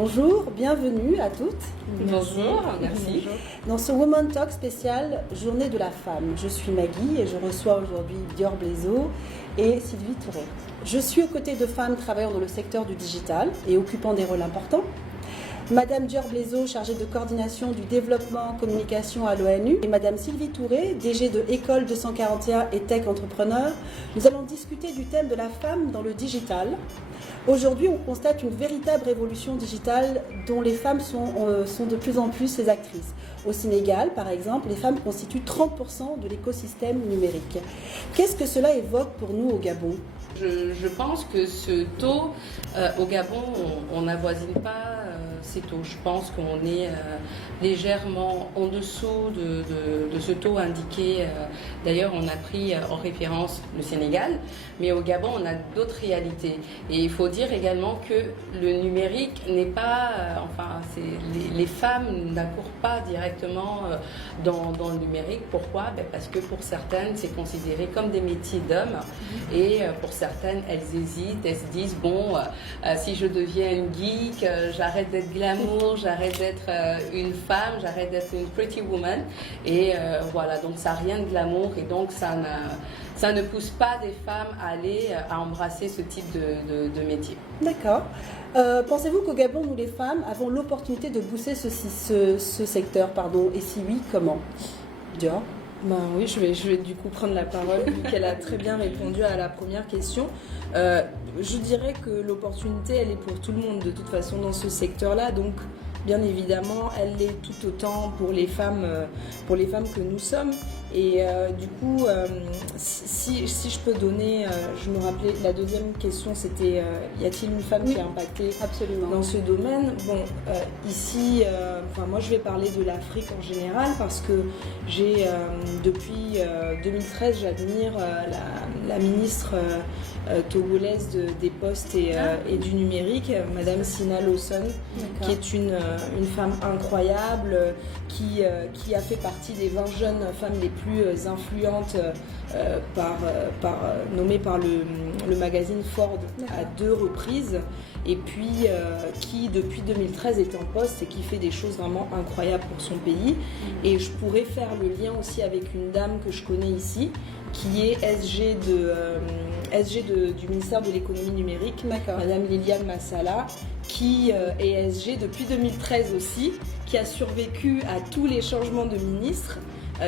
Bonjour, bienvenue à toutes. Bonjour, merci. Dans ce Women Talk spécial Journée de la femme, je suis Maggie et je reçois aujourd'hui Dior Blaiseau et Sylvie Touré. Je suis aux côtés de femmes travaillant dans le secteur du digital et occupant des rôles importants. Madame Dior Blaiseau, chargée de coordination du développement communication à l'ONU, et Madame Sylvie Touré, DG de École 241 et Tech Entrepreneur. Nous allons discuter du thème de la femme dans le digital. Aujourd'hui, on constate une véritable révolution digitale dont les femmes sont de plus en plus les actrices. Au Sénégal, par exemple, les femmes constituent 30% de l'écosystème numérique. Qu'est-ce que cela évoque pour nous au Gabon ? Je pense que ce taux, au Gabon, on n'avoisine pas ces taux. Je pense qu'on est légèrement en dessous de ce taux indiqué. D'ailleurs, on a pris en référence le Sénégal, mais au Gabon, on a d'autres réalités. Et il faut dire également que le numérique n'est pas... les femmes n'accourent pas directement dans le numérique. Pourquoi ? Parce que pour certaines, c'est considéré comme des métiers d'hommes. Et pour certaines, elles hésitent, elles se disent, si je deviens une geek, j'arrête d'être glamour, j'arrête d'être une femme, j'arrête d'être une pretty woman. Et voilà, donc ça n'a rien de glamour et donc ça ne pousse pas des femmes à embrasser ce type de métier. D'accord. Pensez-vous qu'au Gabon, nous les femmes avons l'opportunité de booster ce secteur, et si oui, comment ? Dior ? Oui, je vais du coup prendre la parole vu qu'elle a très bien répondu à la première question. Je dirais que l'opportunité, elle est pour tout le monde de toute façon dans ce secteur-là. Donc, bien évidemment, elle l'est tout autant pour les femmes que nous sommes. Et du coup, si je peux donner, je me rappelais, la deuxième question c'était y a-t-il une femme qui est impactée absolument dans ce domaine ? Ici, moi je vais parler de l'Afrique en général parce que j'ai depuis 2013, j'admire la ministre togolaise des postes et du numérique, Madame Sina Lawson, qui est une femme incroyable, qui a fait partie des 20 jeunes femmes les plus influentes nommées par le magazine Ford à 2 reprises, et puis qui depuis 2013 est en poste et qui fait des choses vraiment incroyables pour son pays. Et je pourrais faire le lien aussi avec une dame que je connais ici, qui est SG du ministère de l'économie numérique, Madame Liliane Massala, qui est SG depuis 2013 aussi, qui a survécu à tous les changements de ministre,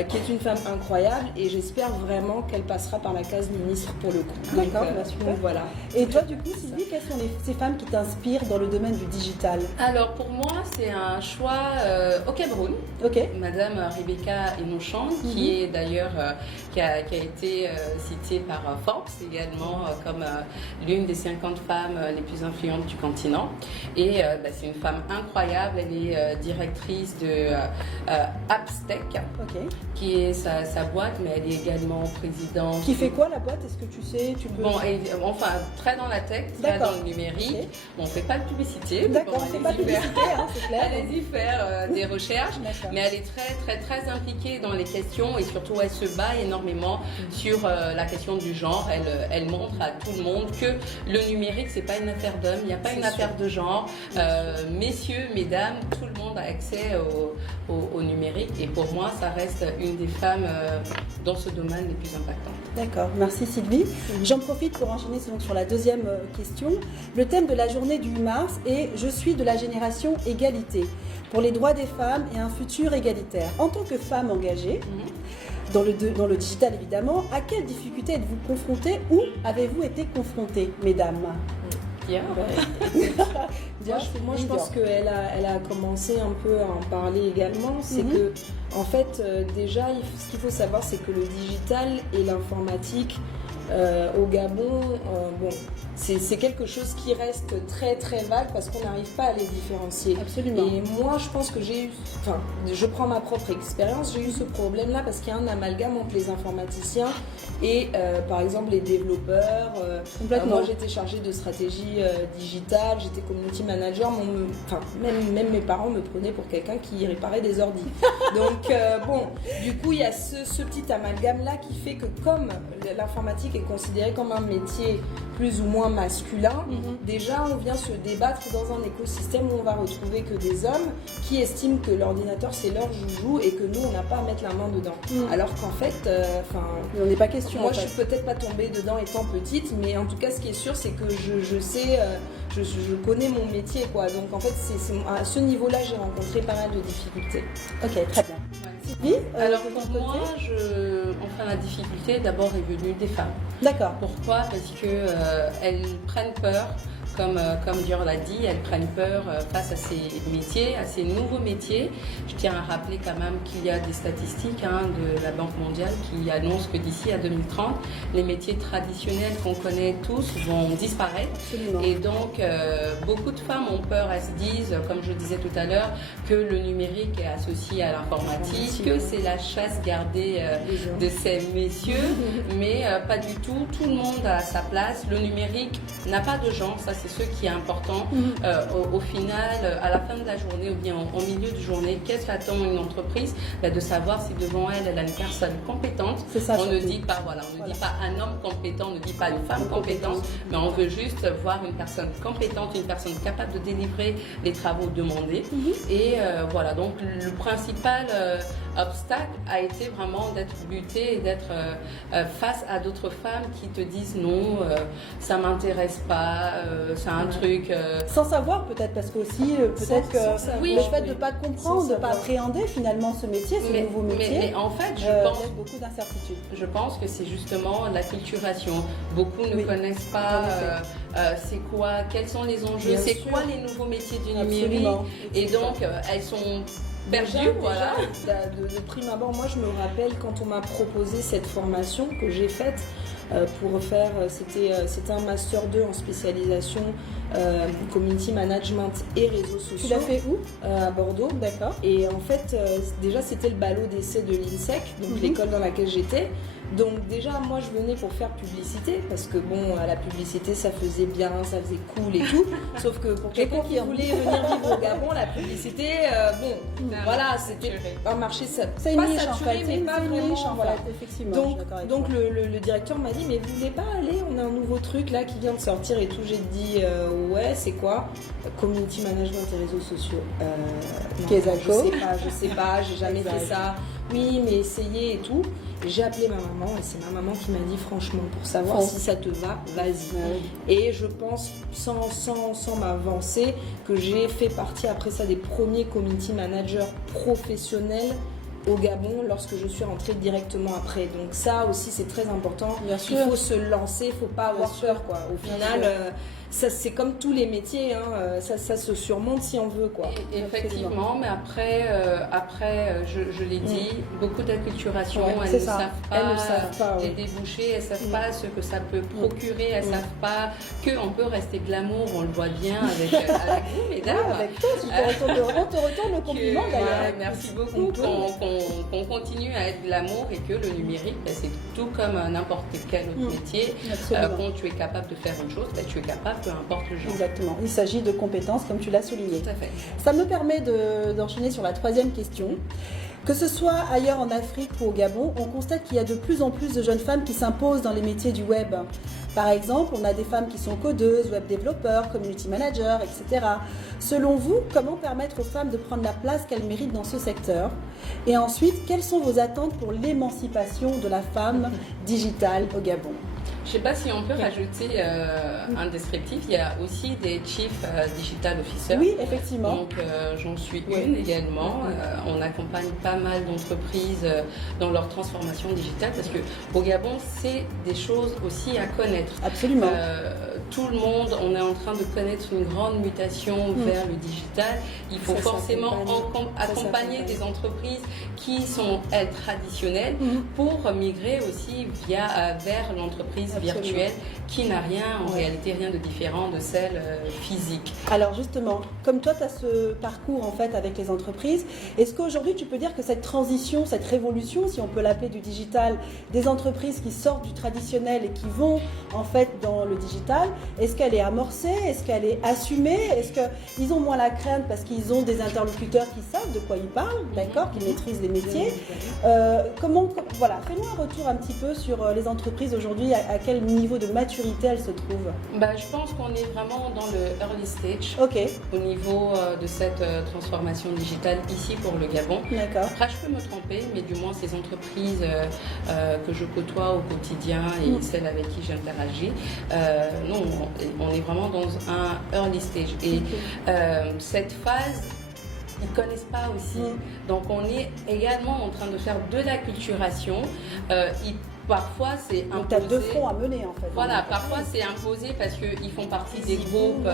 qui est une femme incroyable, et j'espère vraiment qu'elle passera par la case ministre pour le coup. D'accord, donc voilà. Et toi du coup, Sylvie, quelles sont ces femmes qui t'inspirent dans le domaine du digital ? Alors pour moi, c'est un choix au Cameroun. Madame Rebecca Enonchan, qui est d'ailleurs qui a été citée par Forbes également comme l'une des 50 femmes les plus influentes du continent. Et c'est une femme incroyable. Elle est directrice de Appstech, qui est sa boîte, mais elle est également présidente. Qui fait quoi la boîte ? Est-ce que tu sais ? Très dans la tech, très dans le numérique. On ne fait pas de publicité. D'accord, on ne fait pas de publicité, c'est clair. Allez-y faire des recherches, mais elle est très, très, très impliquée dans les questions et surtout elle se bat énormément sur la question du genre. Elle montre à tout le monde que le numérique, c'est pas une affaire d'hommes, il n'y a pas une affaire de genre. Messieurs, mesdames, tout le monde a accès au numérique, et pour moi, ça reste une des femmes dans ce domaine les plus impactantes. D'accord, merci Sylvie. J'en profite pour enchaîner sur la deuxième question. Le thème de la journée du 8 mars est « Je suis de la génération égalité » pour les droits des femmes et un futur égalitaire. En tant que femme engagée, dans le digital évidemment, à quelles difficultés êtes-vous confrontées ou avez-vous été confrontées, mesdames ? Moi, je pense qu'elle a commencé un peu à en parler également. C'est que, en fait, déjà, ce qu'il faut savoir, c'est que le digital et l'informatique au Gabon, c'est quelque chose qui reste très très vague parce qu'on n'arrive pas à les différencier. Absolument. Et moi, je pense que je prends ma propre expérience, j'ai eu ce problème-là parce qu'il y a un amalgame entre les informaticiens et par exemple les développeurs. Moi, j'étais chargée de stratégie digitale, j'étais community manager. Même mes parents me prenaient pour quelqu'un qui réparait des ordis. Donc du coup, il y a ce petit amalgame-là qui fait que comme l'informatique est considérée comme un métier plus ou moins masculin, déjà on vient se débattre dans un écosystème où on va retrouver que des hommes qui estiment que l'ordinateur c'est leur joujou et que nous on n'a pas à mettre la main dedans. Alors qu'en fait, on n'est pas question. Moi je suis peut-être pas tombée dedans étant petite, mais en tout cas ce qui est sûr c'est que je sais, je connais mon métier quoi. Donc en fait à ce niveau-là j'ai rencontré pas mal de difficultés. Ok, très bien. Oui, alors pour moi, la difficulté d'abord est venue des femmes. D'accord. Pourquoi? Parce que elles prennent peur, comme Dior l'a dit, elles prennent peur face à ces métiers, à ces nouveaux métiers. Je tiens à rappeler quand même qu'il y a des statistiques de la Banque mondiale qui annoncent que d'ici à 2030, les métiers traditionnels qu'on connaît tous vont disparaître. Absolument. Et donc, beaucoup de femmes ont peur, elles se disent, comme je disais tout à l'heure, que le numérique est associé à l'informatique, que c'est la chasse gardée de ces messieurs, mais pas du tout. Tout le monde a sa place. Le numérique n'a pas de genre, ça c'est ce qui est important. Au final, à la fin de la journée ou bien en milieu de journée, qu'est-ce qu'attend une entreprise? De savoir si devant elle, elle a une personne compétente. Ça, on ne dit pas, on ne dit pas un homme compétent, on ne dit pas une femme compétente, mais on veut juste voir une personne compétente, une personne capable de délivrer les travaux demandés. Et voilà, donc le principal obstacle a été vraiment d'être buté et d'être face à d'autres femmes qui te disent non, ça m'intéresse pas, c'est un truc. Sans savoir peut-être, parce qu'aussi peut-être que le fait de ne pas comprendre, de ne pas appréhender finalement ce métier, ce nouveau métier. Mais en fait, je pense beaucoup d'incertitudes. Je pense que c'est justement l'acculturation. Beaucoup ne connaissent pas c'est quoi, quels sont les enjeux, c'est quoi les nouveaux métiers du numérique. Et donc elles sont perdues, voilà. De prime abord, moi je me rappelle quand on m'a proposé cette formation que j'ai faite pour faire, c'était un master 2 en spécialisation community management et réseaux sociaux. Tu l'as fait où? À Bordeaux. D'accord. Et en fait, déjà c'était le ballot d'essai de l'INSEC, donc l'école dans laquelle j'étais. Donc déjà, moi je venais pour faire publicité, parce que bon, la publicité ça faisait bien, ça faisait cool et tout. Sauf que pour quelqu'un qui voulait venir vivre au Gabon, la publicité, voilà, c'était un marché c'est pas une niche, saturé, en fait. mais pas vraiment. Niche, Voilà. Effectivement. Donc le directeur m'a dit, mais vous voulez pas aller, on a un nouveau truc là qui vient de sortir et tout. J'ai dit, ouais, c'est quoi? Community management et réseaux sociaux. Non, je sais pas, j'ai jamais fait ça. Oui, mais essayez et tout. J'ai appelé ma maman et c'est ma maman qui m'a dit franchement, pour savoir si ça te va, vas-y. Et je pense, sans m'avancer, que j'ai fait partie après ça des premiers community managers professionnels au Gabon lorsque je suis rentrée directement après. Donc ça aussi c'est très important. Il faut se lancer, il ne faut pas avoir peur quoi. Au final, ça c'est comme tous les métiers, ça se surmonte si on veut quoi. Effectivement, mais après je l'ai dit, beaucoup d'acculturation, elles ne savent pas les débouchés, elles ne savent pas ce que ça peut procurer, elles ne savent pas qu'on peut rester glamour, on le voit bien avec vous mesdames. Avec toi, on te retourne le compliment d'ailleurs. Merci beaucoup. Qu'on continue à être glamour et que le numérique, c'est tout comme n'importe quel autre métier. Quand tu es capable de faire une chose, tu es capable, peu importe le genre. Exactement. Il s'agit de compétences, comme tu l'as souligné. Tout à fait. Ça me permet d'enchaîner sur la troisième question. Que ce soit ailleurs en Afrique ou au Gabon, on constate qu'il y a de plus en plus de jeunes femmes qui s'imposent dans les métiers du web. Par exemple, on a des femmes qui sont codeuses, web développeurs, community managers, etc. Selon vous, comment permettre aux femmes de prendre la place qu'elles méritent dans ce secteur? Et ensuite, quelles sont vos attentes pour l'émancipation de la femme digitale au Gabon? Je ne sais pas si on peut rajouter un descriptif. Il y a aussi des Chief Digital Officers. Oui, effectivement. Donc, j'en suis une également. On accompagne pas mal d'entreprises dans leur transformation digitale parce qu'au Gabon, c'est des choses aussi à connaître. Absolument. Tout le monde, on est en train de connaître une grande mutation vers le digital. Il faut forcément accompagner des entreprises qui sont, elles, traditionnelles pour migrer aussi vers l'entreprise virtuelle qui n'a rien, en réalité, rien de différent de celle physique. Alors justement, comme toi, tu as ce parcours en fait avec les entreprises, est-ce qu'aujourd'hui tu peux dire que cette transition, cette révolution, si on peut l'appeler du digital, des entreprises qui sortent du traditionnel et qui vont en fait dans le digital, Est-ce qu'elle est amorcée? Est-ce qu'elle est assumée? Est-ce qu'ils ont moins la crainte parce qu'ils ont des interlocuteurs qui savent de quoi ils parlent, d'accord, qui maîtrisent les métiers? Voilà, fais-nous un retour un petit peu sur les entreprises aujourd'hui, à quel niveau de maturité elles se trouvent? Je pense qu'on est vraiment dans le early stage au niveau de cette transformation digitale ici pour le Gabon. D'accord. Après, je peux me tromper, mais du moins ces entreprises que je côtoie au quotidien et celles avec qui j'interagis, non, on est vraiment dans un early stage. Et cette phase, ils ne connaissent pas aussi. Donc on est également en train de faire de l'acculturation. Parfois, c'est imposé. Tu as deux fronts à mener, en fait. Voilà, parfois, c'est imposé parce qu'ils font partie des groupes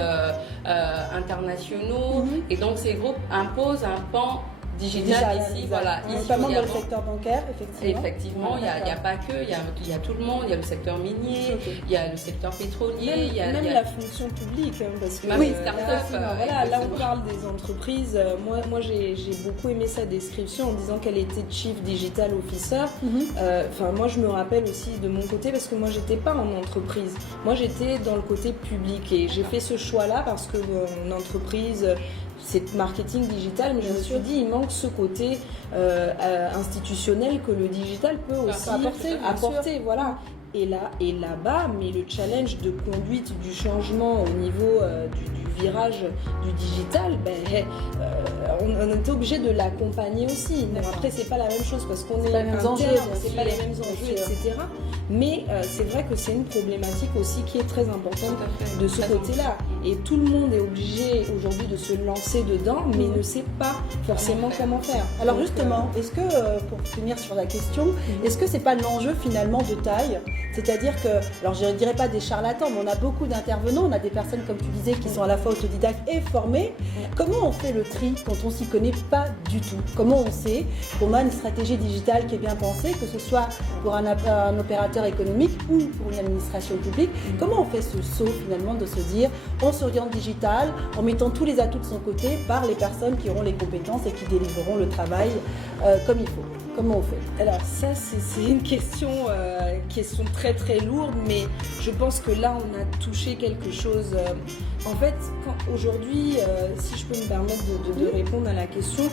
internationaux. Et donc, ces groupes imposent un pan digital ici, voilà. Notamment dans le secteur bancaire, effectivement. Effectivement, il n'y a pas que, il y a tout le monde, il y a le secteur minier, il y a le secteur pétrolier, même la fonction publique, parce que les startups. Voilà, là on parle des entreprises. Moi j'ai beaucoup aimé sa description en disant qu'elle était Chief Digital Officer. Moi je me rappelle aussi de mon côté parce que moi j'étais pas en entreprise. Moi j'étais dans le côté public et j'ai fait ce choix-là parce que mon entreprise c'est marketing digital, mais je me suis dit il manque ce côté institutionnel que le digital peut aussi apporter, voilà. Et là-bas, mais le challenge de conduite du changement au niveau du virage du digital, on est obligé de l'accompagner aussi. Bon, après, c'est pas la même chose parce qu'on est interne, c'est pas les mêmes enjeux, etc. Mais c'est vrai que c'est une problématique aussi qui est très importante de ce côté-là. Et tout le monde est obligé aujourd'hui de se lancer dedans, mais ne sait pas forcément comment faire. Alors justement, est-ce que, pour finir sur la question, est-ce que c'est pas l'enjeu finalement de taille? C'est-à-dire que, alors je ne dirais pas des charlatans, mais on a beaucoup d'intervenants, on a des personnes, comme tu disais, qui sont à la fois autodidactes et formées. Comment on fait le tri quand on s'y connaît pas du tout? Comment on sait qu'on a une stratégie digitale qui est bien pensée, que ce soit pour un opérateur économique ou pour une administration publique? Comment on fait ce saut finalement de se dire, on s'oriente digital en mettant tous les atouts de son côté par les personnes qui auront les compétences et qui délivreront le travail comme il faut? Comment on fait? Alors ça, c'est une question très très lourde, mais je pense que là, on a touché quelque chose. En fait, aujourd'hui, si je peux me permettre de répondre à la question,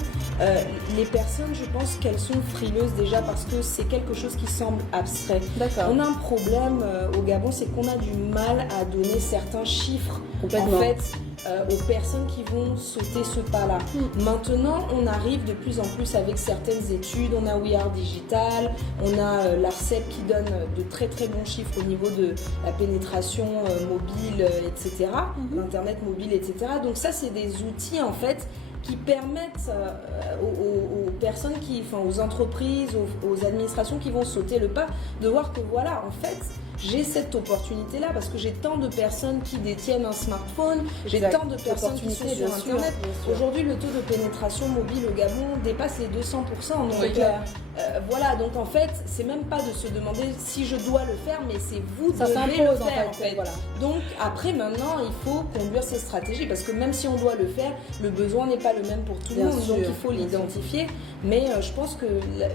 les personnes, je pense qu'elles sont frileuses déjà parce que c'est quelque chose qui semble abstrait. D'accord. On a un problème au Gabon, c'est qu'on a du mal à donner certains chiffres en fait aux personnes qui vont sauter ce pas-là. Maintenant, on arrive de plus en plus avec certaines études. On a We Are Digital, on a l'ARCEP qui donne de très très bons chiffres au niveau de la pénétration mobile, etc. L'internet mobile, etc. Donc ça, c'est des outils en fait qui permettent aux personnes aux entreprises, aux administrations qui vont sauter le pas, de voir que voilà, en fait, j'ai cette opportunité-là parce que j'ai tant de personnes qui détiennent un smartphone, j'ai tant de personnes qui sont sur Internet. Aujourd'hui, le taux de pénétration mobile au Gabon dépasse les 200%. Donc, voilà, donc en fait, c'est même pas de se demander si je dois le faire, mais c'est vous qui devez le faire en fait. Voilà. Donc après, maintenant, il faut conduire ces stratégies parce que même si on doit le faire, le besoin n'est pas le même pour tout le monde. Donc il faut l'identifier. Mais je pense que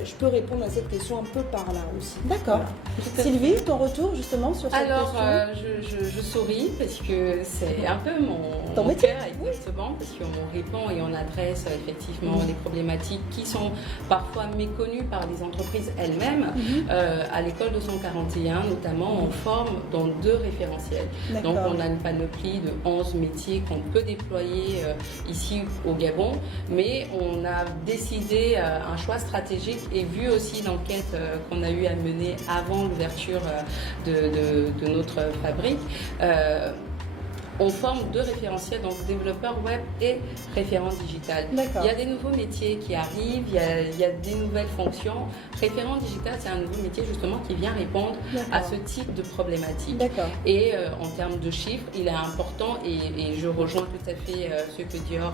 je peux répondre à cette question un peu par là aussi. D'accord. Voilà. Sylvie, ton retour justement sur cette question? Alors, je souris parce que c'est un peu mon métier, cœur, exactement, parce qu'on répond et on adresse effectivement les problématiques qui sont parfois méconnues par les entreprises elles-mêmes. À l'école 241, notamment, on forme dans 2 référentiels. Donc, on a une panoplie de 11 métiers qu'on peut déployer ici au Gabon, mais on a décidé un choix stratégique et vu aussi l'enquête qu'on a eu à mener avant l'ouverture de notre fabrique, on forme 2 référentiels, donc développeur web et référent digital. Il y a des nouveaux métiers qui arrivent, il y a des nouvelles fonctions. Référent digital, c'est un nouveau métier justement qui vient répondre à ce type de problématique. Et en termes de chiffres, il est important, et je rejoins tout à fait ce que Dior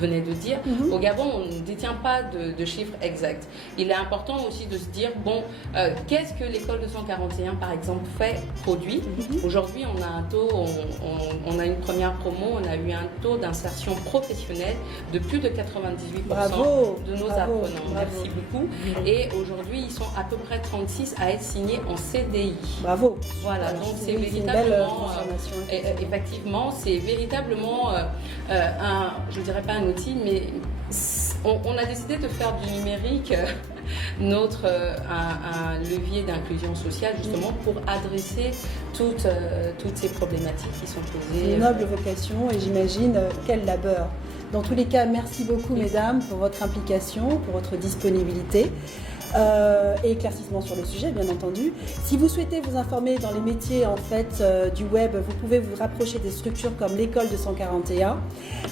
venait de dire. Au Gabon, on ne détient pas de chiffres exacts. Il est important aussi de se dire, bon, qu'est-ce que l'école 241 par exemple produit? Aujourd'hui, on a un taux, on a une première promo, on a eu un taux d'insertion professionnelle de plus de 98% de nos apprenants. Merci beaucoup. Et aujourd'hui, ils sont à peu près 36 à être signés en CDI. Bravo. Voilà, donc c'est véritablement, effectivement, c'est véritablement je dirais pas un outil, mais on a décidé de faire du numérique un levier d'inclusion sociale justement pour adresser toutes ces problématiques qui sont posées. Une noble vocation et j'imagine quel labeur. Dans tous les cas, merci beaucoup mesdames pour votre implication, pour votre disponibilité. Et éclaircissement sur le sujet, bien entendu. Si vous souhaitez vous informer dans les métiers en fait du web, vous pouvez vous rapprocher des structures comme l'école de 141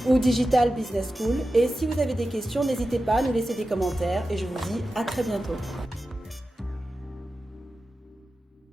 ou Digital Business School. Et si vous avez des questions, n'hésitez pas à nous laisser des commentaires et je vous dis à très bientôt.